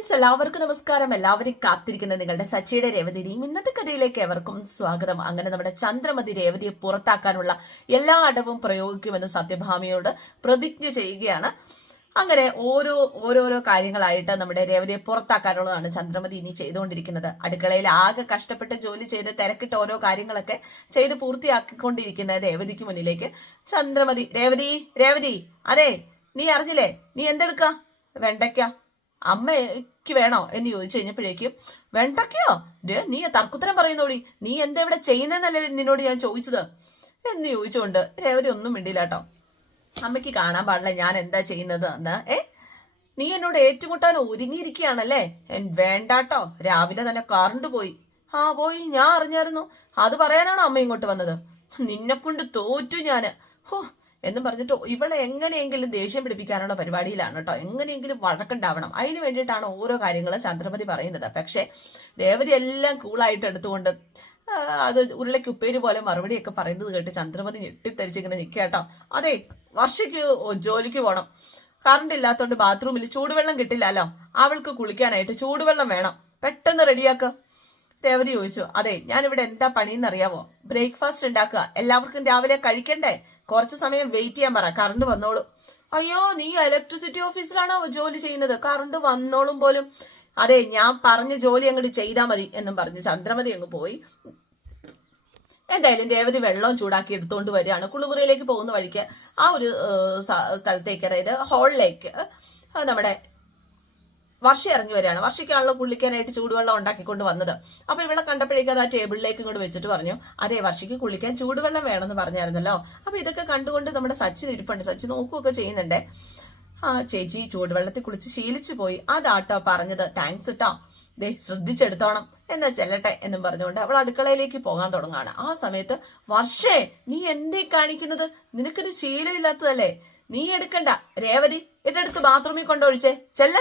Friends എല്ലാവർക്കും നമസ്കാരം. എല്ലാവരും കാത്തിരിക്കുന്ന നിങ്ങളുടെ സച്ചിയുടെ രേവതിയും ഇന്നത്തെ കഥയിലേക്ക് എവർക്കും സ്വാഗതം. അങ്ങനെ നമ്മുടെ ചന്ദ്രമതി രേവതിയെ പുറത്താക്കാനുള്ള എല്ലാ അടവും പ്രയോഗിക്കുമെന്ന് സത്യഭാമയോട് പ്രതിജ്ഞ ചെയ്യുകയാണ്. അങ്ങനെ ഓരോരോ കാര്യങ്ങളായിട്ട് നമ്മുടെ രേവതിയെ പുറത്താക്കാനുള്ളതാണ് ചന്ദ്രമതി ഇനി ചെയ്തുകൊണ്ടിരിക്കുന്നത്. അടുക്കളയിൽ ആകെ കഷ്ടപ്പെട്ട് ജോലി ചെയ്ത് തിരക്കിട്ട് ഓരോ കാര്യങ്ങളൊക്കെ ചെയ്ത് പൂർത്തിയാക്കിക്കൊണ്ടിരിക്കുന്ന രേവതിക്ക് മുന്നിലേക്ക് ചന്ദ്രമതി രേവതി അതെ നീ അറിഞ്ഞില്ലേ, നീ എന്തെടുക്ക? വെണ്ടയ്ക്ക അമ്മയ്ക്ക് വേണോ എന്ന് ചോദിച്ചു കഴിഞ്ഞപ്പോഴേക്കും വെണ്ടയ്ക്കയോ? നീ തർക്കുത്തരം പറയുന്നോടി, നീ എന്താ ഇവിടെ ചെയ്യുന്നതെന്നല്ലേ നിന്നോട് ഞാൻ ചോദിച്ചത് എന്ന് ചോദിച്ചുകൊണ്ട് രേവതി ഒന്നും മിണ്ടില്ല കേട്ടോ. അമ്മയ്ക്ക് കാണാൻ പാടില്ല ഞാൻ എന്താ ചെയ്യുന്നത് എന്ന്. നീ എന്നോട് ഏറ്റുമുട്ടാൻ ഒരുങ്ങിയിരിക്കുകയാണല്ലേ? വേണ്ടാട്ടോ, രാവിലെ തന്നെ കറണ്ട് പോയി. പോയി, ഞാൻ അറിഞ്ഞായിരുന്നു. അത് പറയാനാണോ അമ്മ ഇങ്ങോട്ട് വന്നത്? നിന്നെ കൊണ്ട് തോറ്റു ഞാന് എന്നും പറഞ്ഞിട്ട് ഇവളെ എങ്ങനെയെങ്കിലും ദേഷ്യം പിടിപ്പിക്കാനുള്ള പരിപാടിയിലാണ് കേട്ടോ. എങ്ങനെയെങ്കിലും വഴക്കുണ്ടാവണം, അതിന് വേണ്ടിയിട്ടാണ് ഓരോ കാര്യങ്ങളും ചന്ദ്രമതി പറയുന്നത്. പക്ഷെ രേവതി എല്ലാം കൂളായിട്ട് എടുത്തുകൊണ്ട് അത് ഉരുളയ്ക്ക് ഉപ്പേരി പോലെ മറുപടിയൊക്കെ പറയുന്നത് കേട്ട് ചന്ദ്രമതി ഞെട്ടിത്തരിച്ചിങ്ങനെ നിൽക്കുക കേട്ടോ. അതെ, വർഷയ്ക്ക് ജോലിക്ക് പോകണം, കറണ്ട് ഇല്ലാത്തതുകൊണ്ട് ബാത്റൂമിൽ ചൂടുവെള്ളം കിട്ടില്ലല്ലോ, അവൾക്ക് കുളിക്കാനായിട്ട് ചൂടുവെള്ളം വേണം, പെട്ടെന്ന് റെഡിയാക്കുക. രേവതി ചോദിച്ചു. അതെ, ഞാനിവിടെ എന്താ പണിയെന്നറിയാവോ? ബ്രേക്ക്ഫാസ്റ്റ് ഉണ്ടാക്കുക, എല്ലാവർക്കും രാവിലെ കഴിക്കണ്ടേ, കുറച്ച് സമയം വെയിറ്റ് ചെയ്യാൻ പറ, കറണ്ട് വന്നോളും. അയ്യോ, നീ ഇലക്ട്രിസിറ്റി ഓഫീസിലാണോ ജോലി ചെയ്യുന്നത്? കറണ്ട് വന്നോളും പോലും. അതെ, ഞാൻ പറഞ്ഞ ജോലി അങ്ങോട്ട് ചെയ്താൽ മതി എന്നും പറഞ്ഞ് ചന്ദ്രമതി അങ്ങ് പോയി. എന്തായാലും രേവതി വെള്ളം ചൂടാക്കി എടുത്തുകൊണ്ട് വരികയാണ്. കുളിമുറിയിലേക്ക് പോകുന്ന വഴിക്ക് ആ ഒരു സ്ഥലത്തേക്ക്, അതായത് ഹാളിലേക്ക് നമ്മുടെ വർഷ ഇറങ്ങി വരികയാണ്. വർഷയ്ക്കാണല്ലോ കുളിക്കാനായിട്ട് ചൂടുവെള്ളം ഉണ്ടാക്കിക്കൊണ്ട് വന്നത്. അപ്പൊ ഇവളെ കണ്ടപ്പോഴേക്കും അത് ആ ടേബിളിലേക്ക് ഇങ്ങോട്ട് വെച്ചിട്ട് പറഞ്ഞു, അതെ വർഷയ്ക്ക് കുളിക്കാൻ ചൂടുവെള്ളം വേണമെന്ന് പറഞ്ഞായിരുന്നല്ലോ. അപ്പൊ ഇതൊക്കെ കണ്ടുകൊണ്ട് നമ്മുടെ സച്ചിൻ ഇരിപ്പുണ്ട്. സച്ചിൻ നോക്കുകയൊക്കെ ചെയ്യുന്നുണ്ടേ. ചേച്ചി ചൂടുവെള്ളത്തിൽ കുളിച്ച് ശീലിച്ചു പോയി, അതാട്ടോ പറഞ്ഞത്, താങ്ക്സ് ഇട്ടോ, ശ്രദ്ധിച്ചെടുത്തോണം, എന്നാ ചെല്ലട്ടെ എന്നും പറഞ്ഞുകൊണ്ട് അവൾ അടുക്കളയിലേക്ക് പോകാൻ തുടങ്ങാണ്. ആ സമയത്ത് വർഷേ, നീ എന്തേ കാണിക്കുന്നത്? നിനക്കിത് ശീലമില്ലാത്തതല്ലേ, നീ എടുക്കണ്ട. രേവതി ഇതെടുത്ത് ബാത്റൂമിൽ കൊണ്ടൊഴിച്ചേ, ചെല്ല.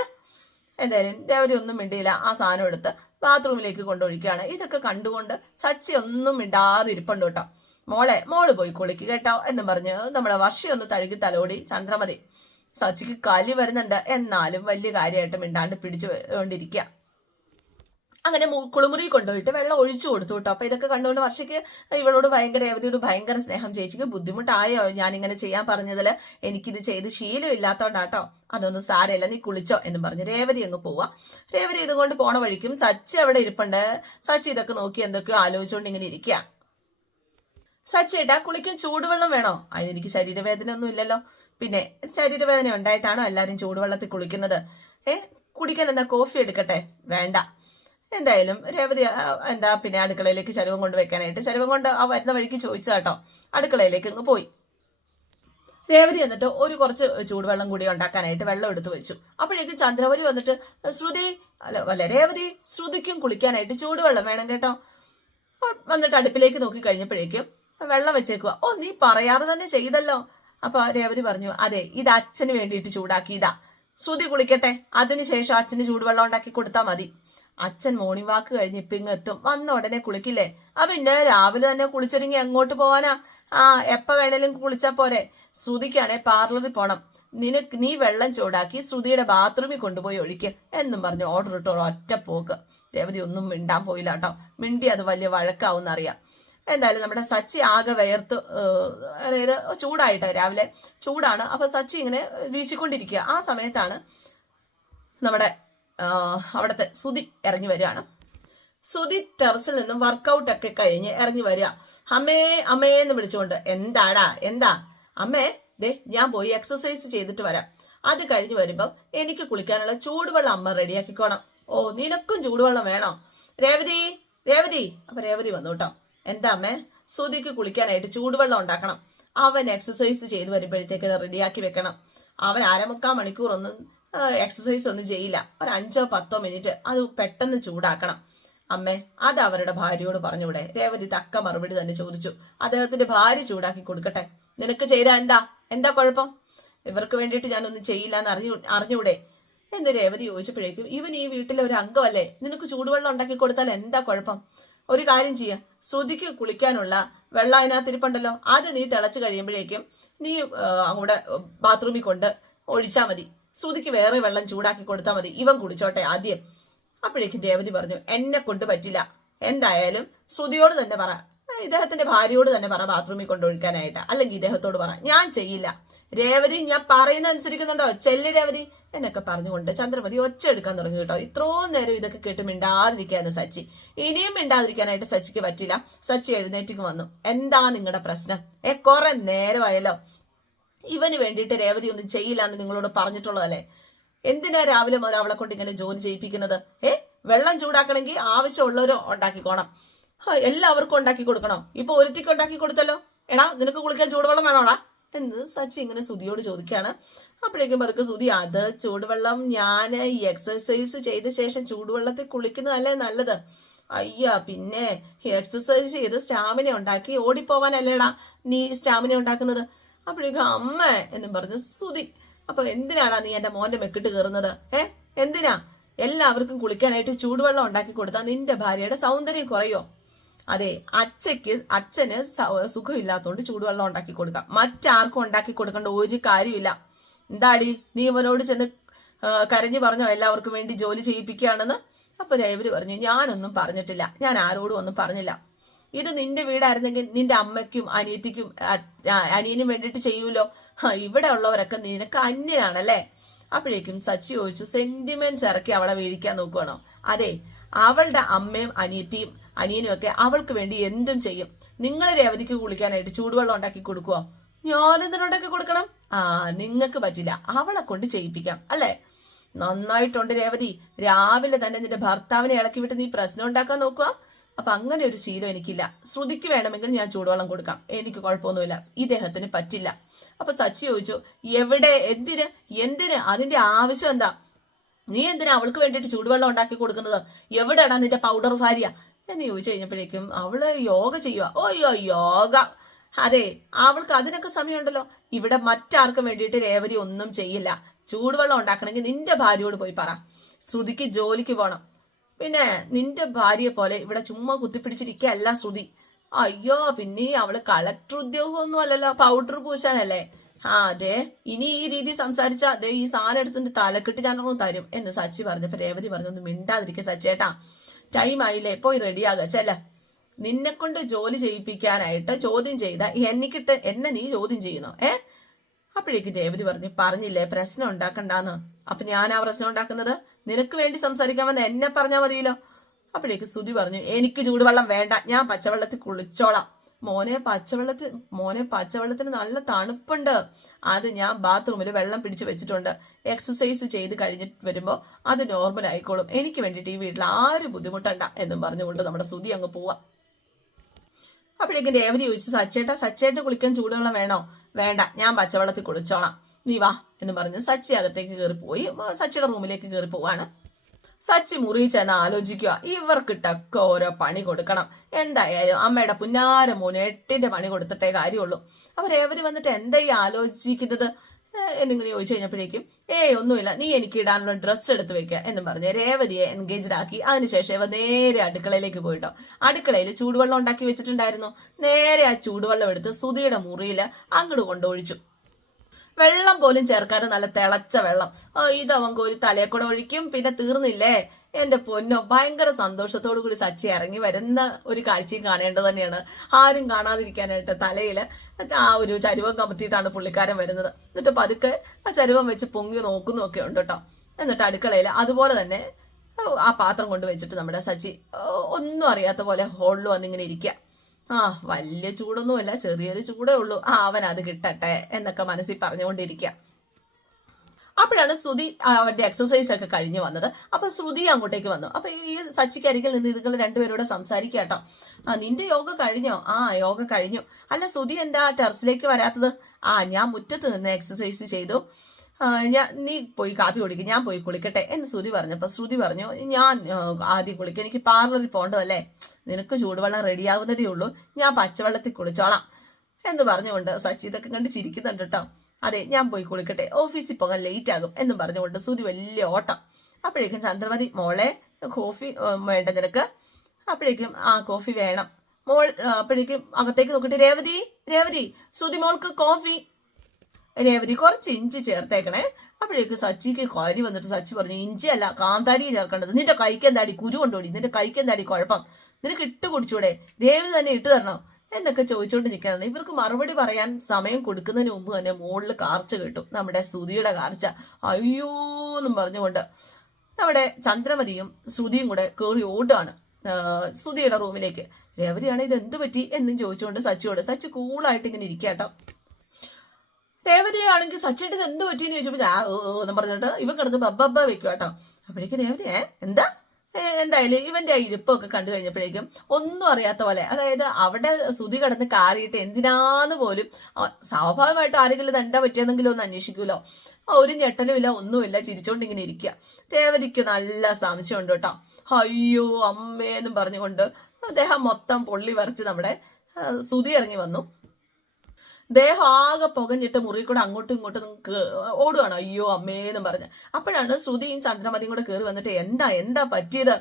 എന്തായാലും രേവതി ഒന്നും മിണ്ടിയില്ല. ആ സാധനം എടുത്ത് ബാത്റൂമിലേക്ക് കൊണ്ടൊഴിക്കുകയാണ്. ഇതൊക്കെ കണ്ടുകൊണ്ട് സച്ചി ഒന്നും മിണ്ടാതെ ഇരിപ്പുണ്ട് കേട്ടോ. മോള് പോയി കുളിക്ക് കേട്ടോ എന്നും പറഞ്ഞ് നമ്മുടെ വർഷയൊന്ന് തഴുകി തലോടി ചന്ദ്രമതി. സച്ചിക്ക് കലി വരുന്നുണ്ട്, എന്നാലും വലിയ കാര്യമായിട്ട് മിണ്ടാണ്ട് പിടിച്ചു കൊണ്ടിരിക്കുക. അങ്ങനെ കുളിമുറി കൊണ്ടുപോയിട്ട് വെള്ളം ഒഴിച്ചു കൊടുത്തു കേട്ടോ. അപ്പൊ ഇതൊക്കെ കണ്ടുകൊണ്ട് വർഷയ്ക്ക് ഇവളോട് രേവതിയോട് ഭയങ്കര സ്നേഹം. ചേച്ചിക്ക് ബുദ്ധിമുട്ടായോ ഞാനിങ്ങനെ ചെയ്യാൻ പറഞ്ഞതില്? എനിക്കിത് ചെയ്ത് ശീലമില്ലാത്തോണ്ടാട്ടോ. അതൊന്നും സാരമില്ല, നീ കുളിച്ചോ എന്നും പറഞ്ഞ് രേവതി അങ്ങ് പോവാ. രേവതി ഇതുകൊണ്ട് പോണ വഴിക്കും സച്ചി അവിടെ ഇരിപ്പുണ്ട്. സച്ചി ഇതൊക്കെ നോക്കി എന്തൊക്കെയോ ആലോചിച്ചുകൊണ്ട് ഇങ്ങനെ ഇരിക്കുക. സച്ചിയേട്ടാ, കുളിക്കാൻ ചൂടുവെള്ളം വേണോ? അതിനെനിക്ക് ശരീരവേദന ഒന്നും ഇല്ലല്ലോ. പിന്നെ ശരീരവേദന ഉണ്ടായിട്ടാണോ എല്ലാരും ചൂടുവെള്ളത്തിൽ കുളിക്കുന്നത്? കുടിക്കാൻ എന്താ കോഫി എടുക്കട്ടെ? വേണ്ട. എന്തായാലും രേവതി പിന്നെ അടുക്കളയിലേക്ക് ചരുവം കൊണ്ട് വെക്കാനായിട്ട് ചരുവം കൊണ്ട് ആ വരുന്ന വഴിക്ക് ചോദിച്ചു കേട്ടോ. അടുക്കളയിലേക്ക് അങ്ങ് പോയി. രേവതി എന്നിട്ട് കുറച്ച് ചൂടുവെള്ളം കൂടി ഉണ്ടാക്കാനായിട്ട് വെള്ളം എടുത്തു വെച്ചു. അപ്പോഴേക്കും ചന്ദ്രവതി വന്നിട്ട് രേവതി, ശ്രുതിക്കും കുളിക്കാനായിട്ട് ചൂടുവെള്ളം വേണം കേട്ടോ. വന്നിട്ട് അടുപ്പിലേക്ക് നോക്കി കഴിഞ്ഞപ്പോഴേക്കും വെള്ളം വെച്ചേക്കുക. നീ പറയാതെ തന്നെ ചെയ്തല്ലോ. അപ്പൊ രേവതി പറഞ്ഞു, അതെ, ഇത് അച്ഛന് വേണ്ടിയിട്ട് ചൂടാക്കിയതാ. ശ്രുതി കുളിക്കട്ടെ, അതിനുശേഷം അച്ഛന് ചൂടുവെള്ളം ഉണ്ടാക്കി കൊടുത്താൽ മതി. അച്ഛൻ മോർണിംഗ് വാക്ക് കഴിഞ്ഞ് ഇപ്പൊ ഇങ്ങെത്തും, വന്ന ഉടനെ കുളിക്കില്ലേ? പിന്നെ രാവിലെ തന്നെ കുളിച്ചൊരുങ്ങി എങ്ങോട്ട് പോവാനാ? എപ്പ വേണേലും കുളിച്ചാ പോരെ. ശ്രുതിക്കാണെ പാർലറിൽ പോണം, നീ വെള്ളം ചൂടാക്കി ശ്രുതിയുടെ ബാത്റൂമിൽ കൊണ്ടുപോയി ഒഴിക്ക് എന്നും പറഞ്ഞ് ഓർഡർ ഇട്ടോ ഒറ്റ പോക്ക്. രേവതി ഒന്നും മിണ്ടാൻ പോയില്ല കേട്ടോ. മിണ്ടി അത് വലിയ വഴക്കാവും അറിയാം. എന്തായാലും നമ്മുടെ സച്ചി ആകെ വേർത്ത്, അതായത് ചൂടായിട്ട്, രാവിലെ ചൂടാണ്. അപ്പൊ സച്ചി ഇങ്ങനെ വീശിക്കൊണ്ടിരിക്കുക. ആ സമയത്താണ് നമ്മുടെ അവിടുത്തെ സുധി ഇറങ്ങി വരികയാണ്. സുധി ടെറസിൽ നിന്നും വർക്കൗട്ട് ഒക്കെ കഴിഞ്ഞ് ഇറങ്ങി വരിക. അമ്മേ എന്ന് വിളിച്ചുകൊണ്ട്. എന്താ അമ്മേ? ഞാൻ പോയി എക്സസൈസ് ചെയ്തിട്ട് വരാം, അത് കഴിഞ്ഞ് വരുമ്പം എനിക്ക് കുളിക്കാനുള്ള ചൂടുവെള്ളം അമ്മ റെഡിയാക്കിക്കോണം. നിനക്കും ചൂടുവെള്ളം വേണോ? രേവതി. അപ്പൊ രേവതി വന്നു കേട്ടോ. എന്താ അമ്മേ? സുധിക്ക് കുളിക്കാനായിട്ട് ചൂടുവെള്ളം ഉണ്ടാക്കണം. അവൻ എക്സസൈസ് ചെയ്ത് വരുമ്പോഴത്തേക്ക് റെഡിയാക്കി വെക്കണം. അവൻ 1/4 മണിക്കൂർ ഒന്നും എക്സസൈസ് ഒന്നും ചെയ്യില്ല, ഒരു 5-10 മിനിറ്റ് അത് പെട്ടെന്ന് ചൂടാക്കണം. അമ്മേ, അത് അവരുടെ ഭാര്യയോട് പറഞ്ഞൂടെ? രേവതി തക്ക മറുപടി തന്നെ ചോദിച്ചു. അദ്ദേഹത്തിന്റെ ഭാര്യ ചൂടാക്കി കൊടുക്കട്ടെ, നിനക്ക് ചെയ്താ എന്താ കുഴപ്പം? ഇവർക്ക് വേണ്ടിയിട്ട് ഞാനൊന്നും ചെയ്യില്ല എന്ന് അറിഞ്ഞൂടെ എന്ന് രേവതി ചോദിച്ചപ്പോഴേക്കും, ഇവൻ ഈ വീട്ടിലെ ഒരു അംഗമല്ലേ, നിനക്ക് ചൂടുവെള്ളം ഉണ്ടാക്കി കൊടുത്താൽ എന്താ കുഴപ്പം? ഒരു കാര്യം ചെയ്യാം, ശ്രുതിക്ക് കുളിക്കാനുള്ള വെള്ളം അതിനകത്തിരിപ്പുണ്ടല്ലോ, അത് നീ തിളച്ച് കഴിയുമ്പോഴേക്കും നീ അങ്ങോട്ട് ബാത്റൂമിൽ കൊണ്ട് ഒഴിച്ചാൽ മതി. ശ്രുതിക്ക് വേറെ വെള്ളം ചൂടാക്കി കൊടുത്താൽ മതി, ഇവൻ കുടിച്ചോട്ടെ ആദ്യം. അപ്പോഴേക്കും രേവതി പറഞ്ഞു, എന്നെ കൊണ്ട് പറ്റില്ല, എന്തായാലും ശ്രുതിയോട് തന്നെ പറ, ഇദ്ദേഹത്തിന്റെ ഭാര്യയോട് തന്നെ പറ ബാത്റൂമിൽ കൊണ്ടൊഴിക്കാനായിട്ട്, അല്ലെങ്കിൽ ഇദ്ദേഹത്തോട് പറ, ഞാൻ ചെയ്യില്ല. രേവതി, ഞാൻ പറയുന്ന അനുസരിക്കുന്നുണ്ടോ, ചെല്ല് രേവതി എന്നൊക്കെ പറഞ്ഞുകൊണ്ട് ചന്ദ്രമതി ഒച്ച എടുക്കാൻ തുടങ്ങി കേട്ടോ. ഇത്രയും നേരം ഇതൊക്കെ കേട്ട് മിണ്ടാതിരിക്കാന്ന് സച്ചി. ഇനിയും മിണ്ടാതിരിക്കാനായിട്ട് സച്ചിക്ക് പറ്റില്ല. സച്ചി എഴുന്നേറ്റിക്ക് വന്നു. എന്താ നിങ്ങളുടെ പ്രശ്നം? കുറെ നേരമായല്ലോ, ഇവന് വേണ്ടിയിട്ട് രേവതി ഒന്നും ചെയ്യില്ല എന്ന് നിങ്ങളോട് പറഞ്ഞിട്ടുള്ളതല്ലേ? എന്തിനാ രാവിലെ മുതൽ അവളെ കൊണ്ട് ഇങ്ങനെ ജോലി ചെയ്യിപ്പിക്കുന്നത്? വെള്ളം ചൂടാക്കണമെങ്കിൽ ആവശ്യമുള്ളവരോ ഉണ്ടാക്കിക്കോണം, എല്ലാവർക്കും ഉണ്ടാക്കി കൊടുക്കണം. ഇപ്പൊ ഒരുത്തിക്ക് ഉണ്ടാക്കി കൊടുത്തല്ലോ, എടാ നിനക്ക് കുളിക്കാൻ ചൂടുവെള്ളം വേണോടാ എന്ന് സച്ചി ഇങ്ങനെ സുധിയോട് ചോദിക്കുകയാണ്. അപ്പോഴേക്കും പതുക്കെ സുധി, അത് ചൂടുവെള്ളം ഞാൻ എക്സർസൈസ് ചെയ്ത ശേഷം ചൂടുവെള്ളത്തിൽ കുളിക്കുന്നതല്ലേ നല്ലത്. അയ്യ, പിന്നെ എക്സർസൈസ് ചെയ്ത് സ്റ്റാമിന ഉണ്ടാക്കി ഓടിപ്പോവാനല്ലേടാ നീ സ്റ്റാമിന ഉണ്ടാക്കുന്നത്. അപ്പോഴേക്കും അമ്മ എന്നും പറഞ്ഞു സുധി. അപ്പൊ എന്തിനാടാ നീ എന്റെ മോന്റെ മെക്കിട്ട് കയറുന്നത്? എന്തിനാ? എല്ലാവർക്കും കുളിക്കാനായിട്ട് ചൂടുവെള്ളം ഉണ്ടാക്കി കൊടുത്താൽ നിന്റെ ഭാര്യയുടെ സൗന്ദര്യം കുറയോ? അതെ, അച്ഛന് സുഖമില്ലാത്തതുകൊണ്ട് ചൂടുവെള്ളം ഉണ്ടാക്കി കൊടുക്കാം, മറ്റാർക്കും ഉണ്ടാക്കി കൊടുക്കേണ്ട ഒരു കാര്യമില്ല. എന്താടി നീ ഇവനോട് ചെന്ന് കരഞ്ഞു പറഞ്ഞോ എല്ലാവർക്കും വേണ്ടി ജോലി ചെയ്യിപ്പിക്കുകയാണെന്ന്? അപ്പൊ രേവതി പറഞ്ഞു, ഞാനൊന്നും പറഞ്ഞിട്ടില്ല, ഞാൻ ആരോടും ഒന്നും പറഞ്ഞില്ല. ഇത് നിന്റെ വീടായിരുന്നെങ്കിൽ നിന്റെ അമ്മയ്ക്കും അനിയത്തിക്കും അനിയനും വേണ്ടിയിട്ട് ചെയ്യൂലോ. ഇവിടെ ഉള്ളവരൊക്കെ നിനക്ക് അന്യനാണല്ലേ? അപ്പോഴേക്കും സച്ചി ചോദിച്ചു, സെന്റിമെന്റ്സ് ഇറക്കി അവളെ വീഴിക്കാൻ നോക്കുകയാണോ? അതെ, അവളുടെ അമ്മയും അനിയനും ഒക്കെ അവൾക്ക് വേണ്ടി എന്തും ചെയ്യും. നിങ്ങൾ രേവതിക്ക് കുളിക്കാനായിട്ട് ചൂടുവെള്ളം ഉണ്ടാക്കി കൊടുക്കുവോ? ഞാനെന്തിനുണ്ടാക്കി കൊടുക്കണം? നിങ്ങൾക്ക് പറ്റില്ല, അവളെ കൊണ്ട് ചെയ്യിപ്പിക്കാം അല്ലേ? നന്നായിട്ടുണ്ട് രേവതി, രാവിലെ തന്നെ നിന്റെ ഭർത്താവിനെ ഇളക്കി വിട്ട് നീ പ്രശ്നം ഉണ്ടാക്കാൻ നോക്കുക. അപ്പൊ അങ്ങനെ ഒരു ശീലം എനിക്കില്ല. ശ്രുതിക്ക് വേണമെങ്കിൽ ഞാൻ ചൂടുവെള്ളം കൊടുക്കാം, എനിക്ക് കുഴപ്പമൊന്നുമില്ല, ഇദ്ദേഹത്തിന് പറ്റില്ല. അപ്പൊ സച്ചി ചോദിച്ചു, എവിടെ, എന്തിന് അതിന്റെ ആവശ്യം എന്താ? നീ എന്തിനാ അവൾക്ക് വേണ്ടിയിട്ട് ചൂടുവെള്ളം ഉണ്ടാക്കി കൊടുക്കുന്നത്? എവിടെയാടാ നിന്റെ പൗഡർ ഭാര്യ എന്ന് ചോദിച്ചു കഴിഞ്ഞപ്പോഴേക്കും അവള് യോഗ ചെയ്യുക. ഓയ്യോ, യോഗ? അതെ, അവൾക്ക് അതിനൊക്കെ സമയമുണ്ടല്ലോ. ഇവിടെ മറ്റാർക്കും വേണ്ടിയിട്ട് രേവതി ഒന്നും ചെയ്യില്ല. ചൂടുവെള്ളം ഉണ്ടാക്കണമെങ്കിൽ നിന്റെ ഭാര്യയോട് പോയി പറ. ശ്രുതിക്ക് ജോലിക്ക് പോണം. പിന്നെ നിന്റെ ഭാര്യയെ പോലെ ഇവിടെ ചുമ്മാ കുത്തിപ്പിടിച്ചിരിക്കല്ല ശ്രുതി. അയ്യോ, പിന്നെ അവള് കളക്ടർ ഉദ്യോഗമൊന്നും അല്ലല്ലോ, പൗഡർ പൂശാനല്ലേ? അതെ, ഇനി ഈ രീതി സംസാരിച്ച അതെ ഈ സാധനം എടുത്തിന്റെ തലക്കെട്ട് ഞാനൊന്നും തരും എന്ന് സച്ചി പറഞ്ഞപ്പോ രേവതി പറഞ്ഞു, ഒന്ന് മിണ്ടാതിരിക്കുക സച്ചേട്ടാ, ടൈം ആയില്ലേ, പോയി റെഡിയാകുക ചെല്ല. നിന്നെ കൊണ്ട് ജോലി ചെയ്യിപ്പിക്കാനായിട്ട് ചോദ്യം ചെയ്ത എന്നെ നീ ചോദ്യം ചെയ്യുന്നോ? അപ്പോഴേക്കും രേവതി പറഞ്ഞില്ലേ പ്രശ്നം ഉണ്ടാക്കണ്ടെന്ന്. അപ്പൊ ഞാൻ ആ പ്രശ്നം ഉണ്ടാക്കുന്നത്? നിനക്ക് വേണ്ടി സംസാരിക്കാൻ വന്ന എന്നെ പറഞ്ഞാൽ മതിയല്ലോ. അപ്പോഴേക്ക് സുധി പറഞ്ഞു, എനിക്ക് ചൂടുവെള്ളം വേണ്ട, ഞാൻ പച്ചവെള്ളത്തിൽ കുളിച്ചോളാം. മോനെ പച്ചവെള്ളത്തിന് നല്ല തണുപ്പുണ്ട്, അത് ഞാൻ ബാത്റൂമിൽ വെള്ളം പിടിച്ചു വെച്ചിട്ടുണ്ട്. എക്സസൈസ് ചെയ്ത് കഴിഞ്ഞിട്ട് വരുമ്പോൾ അത് നോർമൽ ആയിക്കോളും, എനിക്ക് വേണ്ടിയിട്ട് ഈ വീട്ടിൽ ആരും ബുദ്ധിമുട്ടണ്ട എന്നും പറഞ്ഞുകൊണ്ട് നമ്മുടെ സുധി അങ്ങ് പോവാം. അപ്പോഴേക്കും രേവതി ചോദിച്ചു, സച്ചേട്ടന് കുളിക്കാൻ ചൂടുവെള്ളം വേണോ? വേണ്ട, ഞാൻ പച്ചവെള്ളത്തിൽ കുളിച്ചോളാം, നീ വാ എന്ന് പറഞ്ഞ് സച്ചി അകത്തേക്ക് കയറിപ്പോയി. സച്ചിയുടെ റൂമിലേക്ക് കയറി പോവാണ്. സച്ചി മുറി ചെന്ന് ആലോചിക്കുക, ഇവർക്കിട്ടൊക്കെ ഓരോ പണി കൊടുക്കണം, എന്തായാലും അമ്മയുടെ പുന്നാര മോന് 8ന്റെ പണി കൊടുത്തിട്ടേ കാര്യമുള്ളൂ. അപ്പൊ രേവതി വന്നിട്ട് എന്താ ഈ ആലോചിക്കുന്നത് എന്നിങ്ങനെ ചോദിച്ചു കഴിഞ്ഞപ്പോഴേക്കും, ഒന്നുമില്ല, നീ എനിക്ക് ഇടാനുള്ള ഡ്രസ്സ് എടുത്ത് വെക്കുക എന്നും പറഞ്ഞ് രേവതിയെ എൻഗേജ്ഡ് ആക്കി. അതിനുശേഷം ഇവ നേരെ അടുക്കളയിലേക്ക് പോയിട്ടോ. അടുക്കളയിൽ ചൂടുവെള്ളം ഉണ്ടാക്കി വെച്ചിട്ടുണ്ടായിരുന്നു. നേരെ ആ ചൂടുവെള്ളം എടുത്ത് സുധിയുടെ മുറിയിൽ അങ്ങോട്ട് കൊണ്ടൊഴിച്ചു. വെള്ളം പോലും ചേർക്കാതെ നല്ല തിളച്ച വെള്ളം. ഇതവൻ കോരി തലയെ കൂടെ ഒഴിക്കും. പിന്നെ തീർന്നില്ലേ എന്റെ പൊന്നോ, ഭയങ്കര സന്തോഷത്തോടു കൂടി സച്ചി ഇറങ്ങി വരുന്ന ഒരു കാഴ്ചയും കാണേണ്ടത് തന്നെയാണ്. ആരും കാണാതിരിക്കാനായിട്ട് തലയിൽ ആ ഒരു ചരുവം കമത്തിയിട്ടാണ് പുള്ളിക്കാരൻ വരുന്നത്. എന്നിട്ട് പതുക്കെ ആ ചരുവം വെച്ച് പൊങ്ങി നോക്കുന്നൊക്കെ ഉണ്ട് കേട്ടോ. എന്നിട്ട് അടുക്കളയിൽ അതുപോലെ തന്നെ ആ പാത്രം കൊണ്ട് വെച്ചിട്ട് നമ്മുടെ സച്ചി ഒന്നും അറിയാത്ത പോലെ ഹോളിൽ വന്നിങ്ങനെ ഇരിക്കുക. വലിയ ചൂടൊന്നുമില്ല, ചെറിയൊരു ചൂടേ ഉള്ളൂ, അവൻ അത് കിട്ടട്ടെ എന്നൊക്കെ മനസ്സിൽ പറഞ്ഞുകൊണ്ടിരിക്കുക. അപ്പോഴാണ് ശ്രുതി അവന്റെ എക്സസൈസ് ഒക്കെ കഴിഞ്ഞു വന്നത്. അപ്പൊ ശ്രുതി അങ്ങോട്ടേക്ക് വന്നു. അപ്പൊ ഈ സച്ചിക്കരികിൽ നിന്ന് നിങ്ങൾ രണ്ടുപേരോട് സംസാരിക്കുക കേട്ടോ. നിന്റെ യോഗ കഴിഞ്ഞോ? യോഗ കഴിഞ്ഞു. അല്ല ശ്രുതി എന്താ ടെറസിലേക്ക് വരാത്തത്? ഞാൻ മുറ്റത്ത് നിന്ന് എക്സസൈസ് ചെയ്തു. നീ പോയി കാപ്പി കുടിക്കും, ഞാൻ പോയി കുളിക്കട്ടെ എന്ന് ശ്രുതി പറഞ്ഞപ്പോ ശ്രുതി പറഞ്ഞു, ഞാൻ ആദ്യം കുളിക്കും, എനിക്ക് പാർലറിൽ പോകേണ്ടതല്ലേ, നിനക്ക് ചൂടുവെള്ളം റെഡിയാവുന്നതേ ഉള്ളൂ, ഞാൻ പച്ചവെള്ളത്തിൽ കുളിച്ചോളാം എന്ന് പറഞ്ഞുകൊണ്ട് സച്ചി ഇതൊക്കെ കണ്ട് ചിരിക്കുന്നുണ്ട് കേട്ടോ. അതെ, ഞാൻ പോയി കുളിക്കട്ടെ, ഓഫീസിൽ പോകാൻ ലേറ്റ് ആകും എന്ന് പറഞ്ഞുകൊണ്ട് ശ്രുതി വലിയ ഓട്ടം. അപ്പോഴേക്കും ചന്ദ്രമതി, മോളെ കോഫി വേണ്ട നിനക്ക്? അപ്പോഴേക്കും കോഫി വേണം മോൾ. അപ്പോഴേക്കും അകത്തേക്ക് നോക്കിട്ട് രേവതി ശ്രുതി മോൾക്ക് കോഫി. രേവതി കുറച്ച് ഇഞ്ചി ചേർത്തേക്കണേ, അപ്പോഴേക്ക് സച്ചിക്ക് കാര്യം വന്നിട്ട് സച്ചി പറഞ്ഞു, ഇഞ്ചിയല്ല കാന്താരി ചേർക്കേണ്ടത്, നിന്റെ കൈക്ക് എന്താടി കുരു കൊണ്ടോടി, നിന്റെ കൈക്ക് എന്താടി കുഴപ്പം, നിനക്ക് ഇട്ട് കുടിച്ചൂടെ, ദേവി തന്നെ ഇട്ട് തരണോ എന്നൊക്കെ ചോദിച്ചുകൊണ്ട് നിൽക്കുകയാണ്. ഇവർക്ക് മറുപടി പറയാൻ സമയം കൊടുക്കുന്നതിന് മുമ്പ് തന്നെ മുകളിൽ കാർച്ച കേട്ടു, നമ്മുടെ ശ്രുതിയുടെ കാർച്ച. അയ്യോ എന്നും പറഞ്ഞുകൊണ്ട് നമ്മുടെ ചന്ദ്രമതിയും ശ്രുതിയും കൂടെ കയറി ഓടുകയാണ് ശ്രുതിയുടെ റൂമിലേക്ക്. രേവതിയാണ് ഇത് എന്ത് പറ്റി എന്നും ചോദിച്ചുകൊണ്ട് സച്ചിയോട്. സച്ചി കൂളായിട്ട് ഇങ്ങനെ ഇരിക്കാട്ടോ. രേവതിയാണെങ്കിൽ സച്ചിയുടെ ഇത് എന്ത് പറ്റിയെന്ന് ചോദിച്ചപ്പോൾ എന്ന് പറഞ്ഞിട്ട് ഇവ കിടന്ന് ബബ്ബ വെക്കുക കേട്ടോ. അപ്പോഴേക്കും രേവതി എന്താ എന്തായാലും ഇവന്റെ ആ ഇരിപ്പൊക്കെ കണ്ടു കഴിഞ്ഞപ്പോഴേക്കും ഒന്നും അറിയാത്ത പോലെ, അതായത് അവിടെ ശ്രുതി കിടന്ന് കാറിയിട്ട് എന്തിനാന്ന് പോലും സ്വാഭാവികമായിട്ട് ആരെങ്കിലും ഇത് എന്താ പറ്റിയെന്നെങ്കിലും ഒന്ന് അന്വേഷിക്കൂലോ. ഒരു ഞെട്ടലുമില്ല, ഒന്നുമില്ല, ചിരിച്ചോണ്ട് ഇങ്ങനെ ഇരിക്കുക. രേവതിക്ക് നല്ല സംശയമുണ്ട് കേട്ടോ. അയ്യോ അമ്മേന്നും പറഞ്ഞുകൊണ്ട് അദ്ദേഹം മൊത്തം പൊള്ളി വരച്ച് നമ്മുടെ ശ്രുതി ഇറങ്ങി വന്നു. ദേഹം ആകെ പുകഞ്ഞിട്ട് മുറി കൂടെ അങ്ങോട്ടും ഇങ്ങോട്ടും ഓടുകയാണ്, അയ്യോ അമ്മേന്നും പറഞ്ഞ്. അപ്പോഴാണ് ശ്രുതിയും ചന്ദ്രമതിയും കൂടെ കയറി വന്നിട്ട് എന്താ പറ്റിയത്,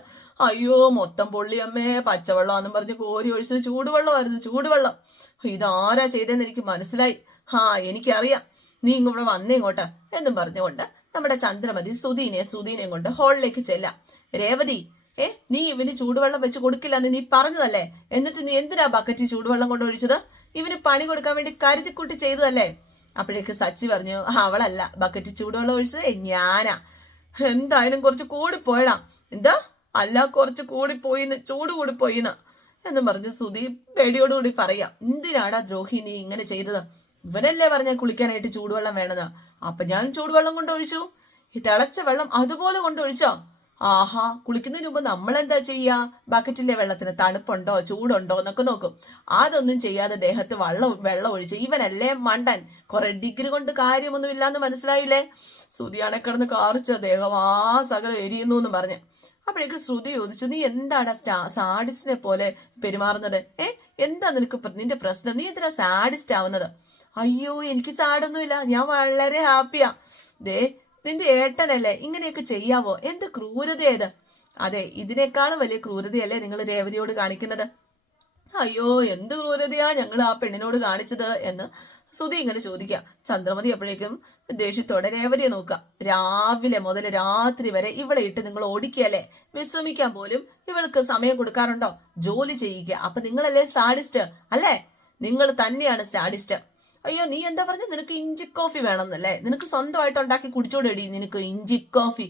അയ്യോ മൊത്തം പൊള്ളി അമ്മേ, പച്ചവെള്ളമാണെന്നും പറഞ്ഞ് കോരി ഒഴിച്ച് ചൂടുവെള്ളം. ഇതാരാ ചെയ്തെന്ന് എനിക്ക് മനസ്സിലായി, എനിക്കറിയാം, നീ ഇങ്ങോട്ട് വന്നേ ഇങ്ങോട്ട് എന്നും പറഞ്ഞുകൊണ്ട് നമ്മുടെ ചന്ദ്രമതി ശ്രുതിനെയും കൊണ്ട് ഹാളിലേക്ക് ചെല്ലാം. രേവതി നീ ഇവന് ചൂടുവെള്ളം വെച്ച് കൊടുക്കില്ലെന്ന് നീ പറഞ്ഞതല്ലേ, എന്നിട്ട് നീ എന്തിനാ ബക്കറ്റ് ചൂടുവെള്ളം കൊണ്ട് ഒഴിച്ചത്, ഇവന് പണി കൊടുക്കാൻ വേണ്ടി കരുതിക്കുട്ടി ചെയ്തതല്ലേ. അപ്പോഴേക്ക് സച്ചി പറഞ്ഞു, അവളല്ല ബക്കറ്റ് ചൂടുവെള്ളം ഒഴിച്ചത്, ഞാനാ. എന്തായാലും കുറച്ച് കൂടിപ്പോയടാ. എന്താ അല്ല, കുറച്ച് ചൂട് കൂടിപ്പോയിന്ന് എന്നും പറഞ്ഞ് ശ്രുതി പേടിയോടുകൂടി പറയാം. എന്തിനാടാ ദ്രോഹി നീ ഇങ്ങനെ ചെയ്തത്, ഇവനല്ലേ പറഞ്ഞ കുളിക്കാനായിട്ട് ചൂടുവെള്ളം വേണമെന്ന്, അപ്പൊ ഞാൻ ചൂടുവെള്ളം കൊണ്ടൊഴിച്ചു, ഈ തിളച്ച വെള്ളം അതുപോലെ കൊണ്ടൊഴിച്ചോ. ആഹാ, കുളിക്കുന്നതിന് മുമ്പ് നമ്മളെന്താ ചെയ്യാ, ബക്കറ്റിലെ വെള്ളത്തിന് തണുപ്പുണ്ടോ ചൂടുണ്ടോ എന്നൊക്കെ നോക്കും. അതൊന്നും ചെയ്യാതെ ദേഹത്ത് വെള്ളം ഒഴിച്ച് ഇവനല്ലേ മണ്ടൻ, കുറെ ഡിഗ്രി കൊണ്ട് കാര്യമൊന്നുമില്ലാന്ന് മനസ്സിലായില്ലേ. ശ്രുതിയാണെ കിടന്ന് കാറിച്ച ദേഹം സകലം എരിയുന്നു എന്ന് പറഞ്ഞ്. അപ്പോഴേക്ക് ശ്രുതി ചോദിച്ചു, നീ എന്താടാ സാഡിസ്റ്റിനെ പോലെ പെരുമാറുന്നത്, എന്താ നിന്റെ പ്രശ്നം, നീ എന്തിനാ സാഡിസ്റ്റ് ആവുന്നത്. അയ്യോ എനിക്ക് സാഡൊന്നുമില്ല, ഞാൻ വളരെ ഹാപ്പിയാ. നിന്റെ ഏട്ടനല്ലേ ഇങ്ങനെയൊക്കെ ചെയ്യാവോ, എന്ത് ക്രൂരതയത്. അതെ, ഇതിനേക്കാളും വലിയ ക്രൂരതയല്ലേ നിങ്ങൾ രേവതിയോട് കാണിക്കുന്നത്. അയ്യോ എന്ത് ക്രൂരതയാ ഞങ്ങൾ ആ പെണ്ണിനോട് കാണിച്ചത് എന്ന് ശ്രുതി ഇങ്ങനെ ചോദിക്കാം. ചന്ദ്രമതി അപ്പോഴേക്കും ദേഷ്യത്തോടെ രേവതിയെ നോക്കാം. രാവിലെ മുതൽ രാത്രി വരെ ഇവളെ ഇട്ട് നിങ്ങൾ ഓടിക്കല്ലേ, വിശ്രമിക്കാൻ പോലും ഇവൾക്ക് സമയം കൊടുക്കാറുണ്ടോ, ജോലി ചെയ്യിക്കുക. അപ്പൊ നിങ്ങളല്ലേ സാഡിസ്റ്റ് അല്ലേ, നിങ്ങൾ തന്നെയാണ് സാഡിസ്റ്റ്. അയ്യോ നീ എന്താ പറഞ്ഞ, നിനക്ക് ഇഞ്ചി കോഫി വേണമെന്നല്ലേ, നിനക്ക് സ്വന്തമായിട്ട് ഉണ്ടാക്കി കുടിച്ചോടെടി നിനക്ക് ഇഞ്ചി കോഫി.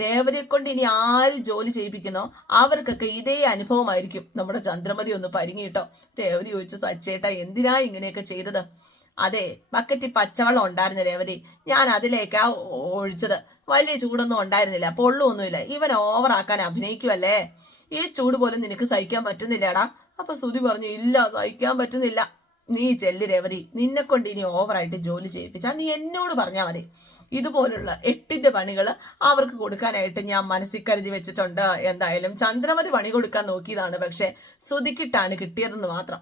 രേവതിയെ കൊണ്ട് ഇനി ആര് ജോലി ചെയ്യിപ്പിക്കുന്നോ അവർക്കൊക്കെ ഇതേ അനുഭവമായിരിക്കും. നമ്മുടെ ചന്ദ്രമതി ഒന്ന് പരിങ്ങിട്ടോ. രേവതി ചോദിച്ചു, സച്ചേട്ടാ എന്തിനാ ഇങ്ങനെയൊക്കെ ചെയ്തത്. അതെ, ബക്കറ്റിൽ പച്ചവെള്ളം ഉണ്ടായിരുന്നു രേവതി, ഞാൻ അതിലേക്കാ ഒഴിച്ചത്, വലിയ ചൂടൊന്നും ഉണ്ടായിരുന്നില്ല, പൊള്ളൊന്നുമില്ല, ഇവൻ ഓവറാക്കാൻ അഭിനയിക്കുമല്ലേ, ഈ ചൂട് പോലും നിനക്ക് സഹിക്കാൻ പറ്റുന്നില്ലടാ. അപ്പൊ ശ്രുതി പറഞ്ഞു, ഇല്ല സഹിക്കാൻ പറ്റുന്നില്ല, നീ ചെല്ലി രേവതി, നിന്നെ കൊണ്ട് ഇനി ഓവറായിട്ട് ജോലി ചെയ്യിപ്പിച്ചാ നീ എന്നോട് പറഞ്ഞാൽ മതി. ഇതുപോലുള്ള 8 പണികൾ അവർക്ക് കൊടുക്കാനായിട്ട് ഞാൻ മനസ്സിൽ കരുതി വെച്ചിട്ടുണ്ട്. എന്തായാലും ചന്ദ്രമതി പണി കൊടുക്കാൻ നോക്കിയതാണ്, പക്ഷെ ശ്രുതിക്കിട്ടാണ് കിട്ടിയതെന്ന് മാത്രം.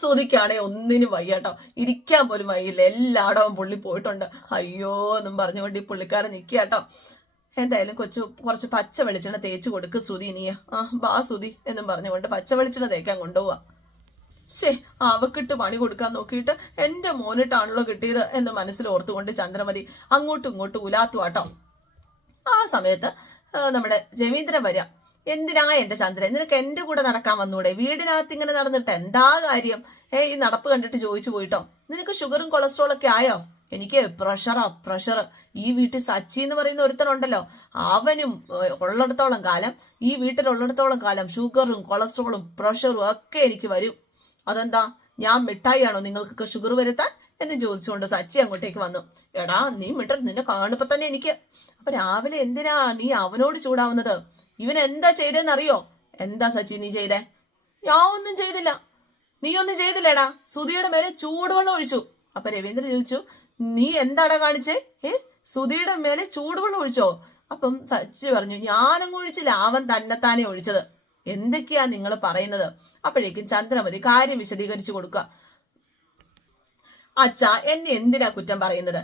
ശ്രുതിക്കാണെ ഒന്നിനും വയ്യാട്ടോ, ഇരിക്കാൻ പോലും വയ്യില്ല, എല്ലായിടവും പുള്ളി പോയിട്ടുണ്ട്. അയ്യോ എന്നും പറഞ്ഞുകൊണ്ട് ഈ പുള്ളിക്കാരൻ നിൽക്കാട്ടോ. എന്തായാലും കുറച്ച് പച്ച വെളിച്ചെണ്ണ തേച്ച് കൊടുക്ക് ശ്രുതി, നീ ബാ ശ്രുതി എന്നും പറഞ്ഞുകൊണ്ട് പച്ച വെളിച്ചെണ്ണ തേക്കാൻ കൊണ്ടുപോവാ. അവക്കിട്ട് പണി കൊടുക്കാൻ നോക്കിയിട്ട് എന്റെ മോനിട്ടാണല്ലോ കിട്ടിയത് എന്ന് മനസ്സിൽ ഓർത്തുകൊണ്ട് ചന്ദ്രമതി അങ്ങോട്ടും ഇങ്ങോട്ടും ഉലാത്തുവാട്ടോ. ആ സമയത്ത് നമ്മുടെ രവീന്ദ്രൻ വരിക. എന്തിനാ എന്റെ ചന്ദ്രൻ, നിനക്ക് എന്റെ കൂടെ നടക്കാൻ വന്നൂടെ, വീടിനകത്ത് ഇങ്ങനെ നടന്നിട്ട് എന്താ കാര്യം, ഈ നടപ്പ് കണ്ടിട്ട് ചോദിച്ചു പോയിട്ടോ. നിനക്ക് ഷുഗറും കൊളസ്ട്രോളും ഒക്കെ ആയോ. എനിക്ക് പ്രഷർ. ഈ വീട്ടിൽ സച്ചി എന്ന് പറയുന്ന ഒരുത്തനുണ്ടല്ലോ, അവനും ഉള്ളിടത്തോളം കാലം, ഈ വീട്ടിലുള്ളിടത്തോളം കാലം ഷുഗറും കൊളസ്ട്രോളും പ്രഷറും ഒക്കെ എനിക്ക് വരും. അതെന്താ, ഞാൻ മിഠായിയാണോ നിങ്ങൾക്കൊക്കെ ഷുഗർ വരുത്താൻ എന്ന് ചോദിച്ചുകൊണ്ട് സച്ചി അങ്ങോട്ടേക്ക് വന്നു. എടാ നീ മിട്ടർ, നിന്നെ കാണുമ്പോ തന്നെ എനിക്ക്. അപ്പൊ രാവിലെ എന്തിനാ നീ അവനോട് ചൂടാവുന്നത്, ഇവൻ എന്താ ചെയ്തെന്നറിയോ. എന്താ സച്ചി നീ ചെയ്തേ. ഞാൻ ഒന്നും ചെയ്തില്ല. നീ ഒന്നും ചെയ്തില്ലേടാ, ശ്രുതിയുടെ മേലെ ചൂടുവെള്ളം ഒഴിച്ചു. അപ്പൊ രവീന്ദ്രൻ ചോദിച്ചു, നീ എന്താടാ കാണിച്ചേ, ശ്രുതിയുടെ മേലെ ചൂടുവെള്ളം ഒഴിച്ചോ. അപ്പം സച്ചി പറഞ്ഞു, ഞാനങ്ങ് ഒഴിച്ചില്ല, അവൻ തന്നെത്താനെ ഒഴിച്ചത്. എന്തൊക്കെയാ നിങ്ങൾ പറയുന്നത്. അപ്പോഴേക്കും ചന്ദ്രമതി കാര്യം വിശദീകരിച്ചു കൊടുക്കുക. അച്ഛാ എന്നെ എന്തിനാ കുറ്റം പറയുന്നത്,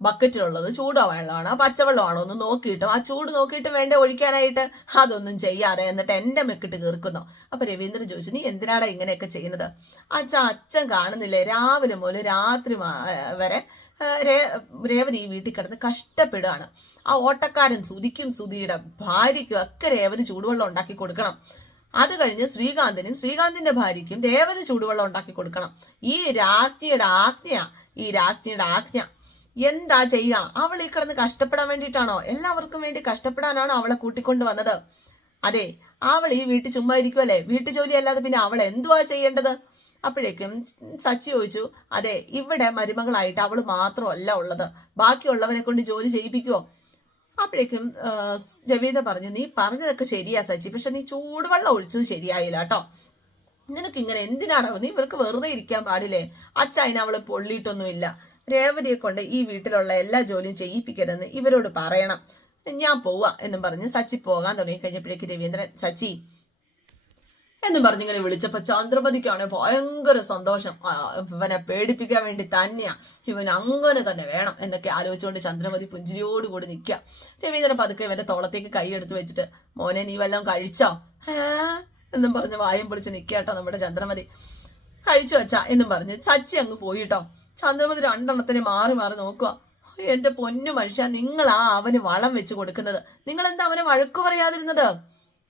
ബക്കറ്റിലുള്ളത് ചൂടുവെള്ളമാണോ പച്ചവെള്ളമാണോ എന്ന് നോക്കിയിട്ടും ആ ചൂട് നോക്കിയിട്ട് വേണ്ട ഒഴിക്കാനായിട്ട്, അതൊന്നും ചെയ്യാതെ എന്നിട്ട് എന്റെ മെക്കിട്ട് കീർക്കുന്നു. അപ്പൊ രവീന്ദ്രൻ ചോദിച്ചു, നീ എന്തിനാടാ ഇങ്ങനെയൊക്കെ ചെയ്യുന്നത്. അച്ഛൻ കാണുന്നില്ലേ, രാവിലെ മുതൽ രാത്രി വരെ രേവതി ഈ വീട്ടിൽ കിടന്ന് കഷ്ടപ്പെടുകയാണ്. ആ ഓട്ടക്കാരൻ സുധിക്കും സുധിയുടെ ഭാര്യയ്ക്കും ഒക്കെ രേവതി ചൂടുവെള്ളം ഉണ്ടാക്കി കൊടുക്കണം. അത് കഴിഞ്ഞ് ശ്രീകാന്തിനും ശ്രീകാന്തിന്റെ ഭാര്യയ്ക്കും രേവതി ചൂടുവെള്ളം ഉണ്ടാക്കി കൊടുക്കണം. ഈ രാജ്ഞിയുടെ ആജ്ഞ എന്താ ചെയ്യുക? അവൾ ഈ കിടന്ന് കഷ്ടപ്പെടാൻ വേണ്ടിയിട്ടാണോ? എല്ലാവർക്കും വേണ്ടി കഷ്ടപ്പെടാനാണോ അവളെ കൂട്ടിക്കൊണ്ട് വന്നത്? അതെ, അവൾ ഈ വീട്ടിൽ ചുമ്മാ ഇരിക്കുമല്ലേ, വീട്ടു ജോലി അല്ലാതെ പിന്നെ അവൾ എന്തുവാ ചെയ്യേണ്ടത്? അപ്പോഴേക്കും സച്ചി ചോദിച്ചു, അതെ, ഇവിടെ മരുമകളായിട്ട് അവള് മാത്രമല്ല ഉള്ളത്, ബാക്കിയുള്ളവനെ കൊണ്ട് ജോലി ചെയ്യിപ്പിക്കുവോ? അപ്പോഴേക്കും രവീന്ദ്ര പറഞ്ഞു, നീ പറഞ്ഞതൊക്കെ ശരിയാ സച്ചി, പക്ഷെ നീ ചൂടുവെള്ളം ഒഴിച്ചത് ശരിയായില്ല കേട്ടോ. നിനക്ക് ഇങ്ങനെ എന്തിനാണോ? നീ ഇവർക്ക് വെറുതെ ഇരിക്കാൻ പാടില്ലേ? അച്ഛ അതിന് അവള് പൊള്ളിയിട്ടൊന്നുമില്ല. രേവതിയെ കൊണ്ട് ഈ വീട്ടിലുള്ള എല്ലാ ജോലിയും ചെയ്യിപ്പിക്കരുതെന്ന് ഇവരോട് പറയണം. ഞാൻ പോവാ എന്നും പറഞ്ഞ് സച്ചി പോകാൻ തുടങ്ങി കഴിഞ്ഞപ്പോഴേക്ക് രവീന്ദ്രൻ സച്ചി എന്നും പറഞ്ഞിങ്ങനെ വിളിച്ചപ്പോ ചന്ദ്രമതിക്കാണ് ഭയങ്കര സന്തോഷം. ഇവനെ പേടിപ്പിക്കാൻ വേണ്ടി തന്നെയാ, ഇവൻ അങ്ങനെ തന്നെ വേണം എന്നൊക്കെ ആലോചിച്ചുകൊണ്ട് ചന്ദ്രമതി പുഞ്ചിരിയോടുകൂടി നിൽക്കുക. രവീന്ദ്രൻ പതുക്കെ ഇവന്റെ തോളത്തേക്ക് കൈ എടുത്ത് വെച്ചിട്ട്, മോനെ നീ വല്ലതും കഴിച്ചോ എന്നും പറഞ്ഞ് വായം പൊളിച്ച് നിൽക്കാട്ടോ നമ്മുടെ ചന്ദ്രമതി. കഴിച്ചു വച്ചാ എന്നും പറഞ്ഞ് സച്ചി അങ്ങ് പോയിട്ടോ. ചന്ദ്രമതി രണ്ടെണ്ണത്തിന് മാറി മാറി നോക്കുക. എന്റെ പൊന്നു മനുഷ്യ, നിങ്ങളാ അവന് വളം വെച്ച് കൊടുക്കുന്നത്. നിങ്ങൾ എന്താ അവനെ വഴക്കു പറയാതിരുന്നത്?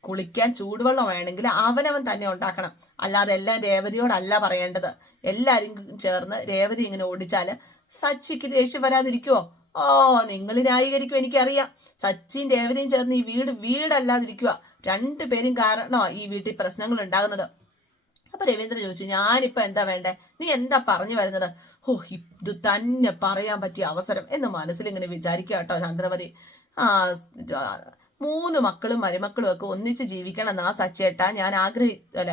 കുളിക്കാൻ ചൂടുവെള്ളം വേണമെങ്കിൽ അവനവൻ തന്നെ ഉണ്ടാക്കണം, അല്ലാതെ എല്ലാം രേവതിയോടല്ല പറയേണ്ടത്. എല്ലാരും ചേർന്ന് രേവതി ഇങ്ങനെ ഓടിച്ചാല് സച്ചിക്ക് ദേഷ്യം വരാതിരിക്കുവോ? ഓ, നിങ്ങൾ ന്യായീകരിക്കും, എനിക്കറിയാം. സച്ചിയും രേവതിയും ചേർന്ന് ഈ വീടല്ലാതിരിക്കുക. രണ്ടുപേരും കാരണമാ ഈ വീട്ടിൽ പ്രശ്നങ്ങൾ ഉണ്ടാകുന്നത്. അപ്പൊ രവീന്ദ്രൻ ചോദിച്ചു, ഞാനിപ്പോ എന്താ വേണ്ടേ? നീ എന്താ പറഞ്ഞു വരുന്നത്? ഓ, ഇത് തന്നെ പറയാൻ പറ്റിയ അവസരം എന്ന് മനസ്സിൽ ഇങ്ങനെ വിചാരിക്കുക കേട്ടോ ചന്ദ്രമതി. 3 മക്കളും മരുമക്കളും ഒക്കെ ഒന്നിച്ച് ജീവിക്കണം എന്നാ സച്ചേട്ടാ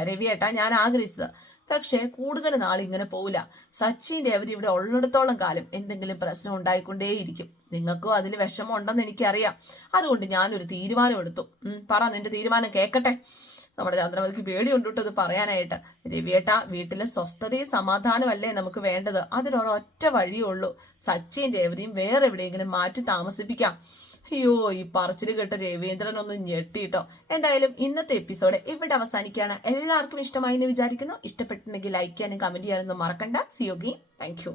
രവിയേട്ടാ ഞാൻ ആഗ്രഹിച്ചത്. പക്ഷെ കൂടുതൽ നാൾ ഇങ്ങനെ പോവില്ല. സച്ചിൻ രേവതി ഇവിടെ ഉള്ളിടത്തോളം കാലം എന്തെങ്കിലും പ്രശ്നം ഉണ്ടായിക്കൊണ്ടേയിരിക്കും. നിങ്ങൾക്കും അതിൽ വിഷമം ഉണ്ടെന്ന് എനിക്കറിയാം. അതുകൊണ്ട് ഞാനൊരു തീരുമാനം എടുത്തു. പറ, നിന്റെ തീരുമാനം കേൾക്കട്ടെ. നമ്മുടെ ചന്ദ്രമതിക്ക് പേടിയുണ്ടിട്ട് അത് പറയാനായിട്ട്. രവിയേട്ടാ, വീട്ടിലെ സ്വസ്ഥതയും സമാധാനമല്ലേ നമുക്ക് വേണ്ടത്? അതിനൊരൊറ്റ വഴിയേ ഉള്ളൂ. സച്ചിൻ രേവതിയും വേറെ എവിടെയെങ്കിലും മാറ്റി താമസിപ്പിക്കാം. അയ്യോ, ഈ പറച്ചില് കേട്ട രവീന്ദ്രൻ ഒന്ന് ഞെട്ടിട്ടോ. എന്തായാലും ഇന്നത്തെ എപ്പിസോഡ് ഇവിടെ അവസാനിക്കുകയാണ്. എല്ലാവർക്കും ഇഷ്ടമായി എന്ന് വിചാരിക്കുന്നു. ഇഷ്ടപ്പെട്ടിട്ടുണ്ടെങ്കിൽ ലൈക്ക് ചെയ്യാനും കമന്റ് ചെയ്യാനൊന്നും മറക്കണ്ട. C you again. Thank you.